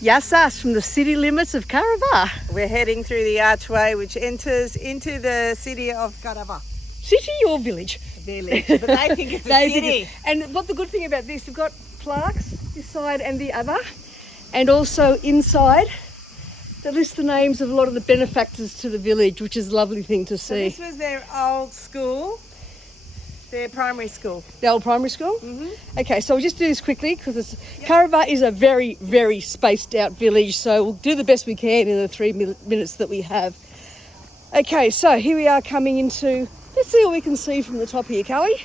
Yassas from the city limits of Karavas. We're heading through the archway which enters into the city of Karavas. City or village? Village, but they think it's a city. And what the good thing about this, we've got plaques this side and the other, and also inside that list the names of a lot of the benefactors to the village, which is a lovely thing to see. So this was their old school, their primary school. The old primary school? Mm-hmm. Okay, so we'll just do this quickly because Karavas is a very, very spaced out village, so we'll do the best we can in the 3 minutes that we have. Okay, so here we are coming into, let's see what we can see from the top here, Kalie.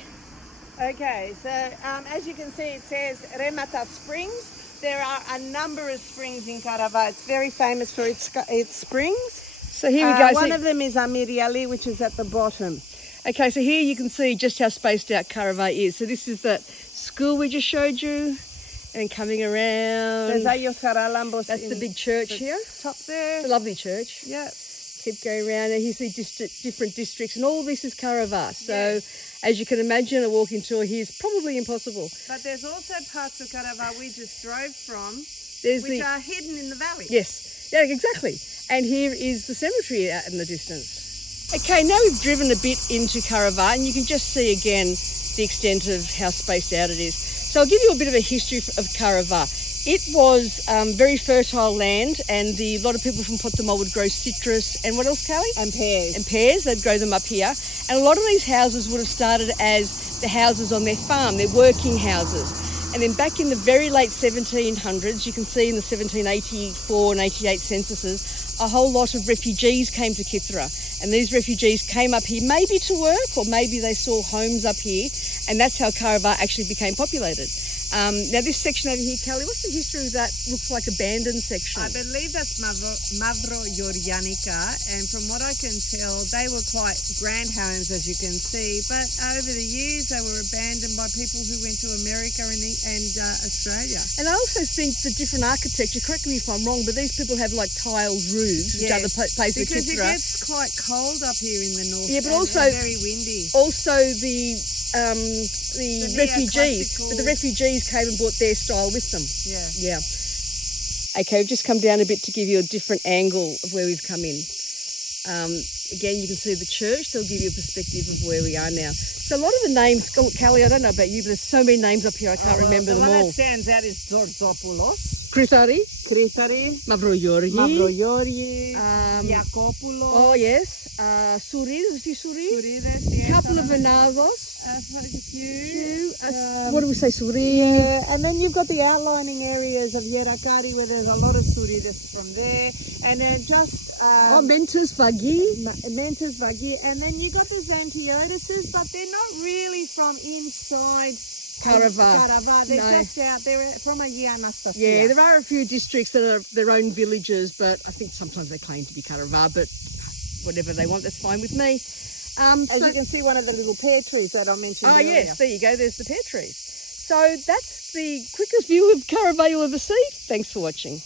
Okay, so as you can see it says Remata Springs. There are a number of springs in Karavas. It's very famous for its springs. So here we go. One of them is Amalia, which is at the bottom. Okay, so here you can see just how spaced out Karavas is. So this is that school we just showed you, and coming around. That's the big church here. Top there. It's a lovely church. Yeah. Keep going around, and here's the different districts, and all this is Karavas. So, as you can imagine, a walking tour here is probably impossible. But there's also parts of Karavas we just drove from, which are hidden in the valley. Yes, yeah, exactly. And here is the cemetery out in the distance. Okay, now we've driven a bit into Karavas, and you can just see again the extent of how spaced out it is. So I'll give you a bit of a history of Karavas. It was very fertile land, and a lot of people from Pottermore would grow citrus and what else, Kalie? And pears. And pears, they'd grow them up here. And a lot of these houses would have started as the houses on their farm, their working houses. And then back in the very late 1700s, you can see in the 1784 and 88 censuses, a whole lot of refugees came to Kythera. And these refugees came up here maybe to work, or maybe they saw homes up here, and that's how Karavas actually became populated. Now this section over here, Kalie, what's the history of that? Looks like abandoned section. I believe that's Mavrogiorgi, and from what I can tell, they were quite grand homes, as you can see, but over the years they were abandoned by people who went to America and Australia. And I also think the different architecture, correct me if I'm wrong, but these people have like tiled roofs, which other places of Because Kythera. it gets quite cold up here in the north. Yeah, but also very windy. Also the refugees. But the refugees came and brought their style with them. Yeah. Okay, we've just come down a bit to give you a different angle of where we've come in. Again, you can see the church. They'll give you a perspective of where we are now. So a lot of the names, Kalie, I don't know about you, but there's so many names up here I can't remember them all. The one that stands out is Tzortzopoulos. Kritharis. Mavrogiorgi. Diakopoulos. Oh, yes. Souris. A few Souris. A couple of Venardos. What do we say, Souris? Yeah, and then you've got the outlining areas of Yerakari where there's a lot of Souris from there. And then just... Mentis, Vangis. And then you've got the Xantiotises, but they're not really from inside Karavas. They're just out there from a Anastasia. Yeah, there are a few districts that are their own villages, but I think sometimes they claim to be Karavas, but whatever they want, that's fine with me. As you can see, one of the little pear trees that I mentioned earlier. Yes, there you go, there's the pear trees. So that's the quickest view of Karavas you'll ever see. Thanks for watching.